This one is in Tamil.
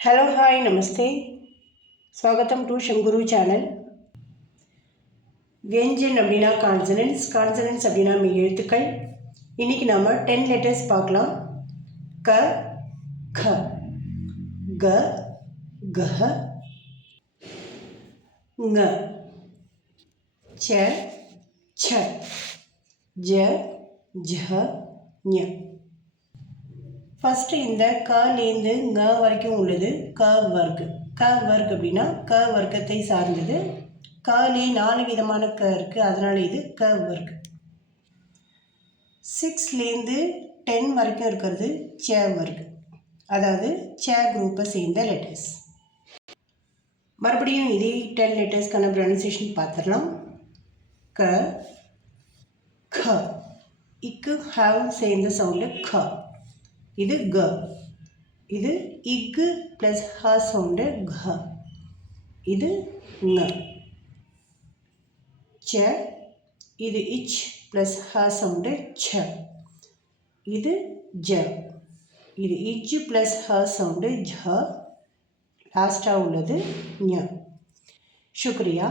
हेलो हाय नमस्ते स्वागतम टू शंगुरु चैनल व्यंजन அப்படினா கான்சனன்ட்ஸ் அப்படினா எழுத்துக்கள் இன்னைக்கு நாம 10 லெட்டர்ஸ் பார்க்கலாம் க க க கஹ ங ச ச ஜ ஜ ஞ ஃபஸ்ட்டு இந்த கலேருந்து ங வரைக்கும் உள்ளது க வர்க் அப்படின்னா க வர்க்கத்தை சார்ந்தது. கலே 4 விதமான க இருக்குது, அதனால் இது க வர்க். 6லேருந்து 10 வரைக்கும் இருக்கிறது ச வர்க், அதாவது ச குரூப்பை சேர்ந்த லெட்டர்ஸ். மறுபடியும் இதே 10 லெட்டர்ஸ்க்கான ப்ரொனன்சியேஷன் பார்த்துடலாம். க க இக்கு ஹவ் சேர்ந்த சவுண்டு க. இது க. இது இக்கு ப்ளஸ் ஹ சவுண்டு க. இது ங. ச. இது இச் ப்ளஸ் ஹ சவுண்டு ச. இது ஜ. இது இச் ப்ளஸ் ஹ சவுண்டு ஜ. லாஸ்ட்டாக உள்ளது ஞ. शुक्रिया.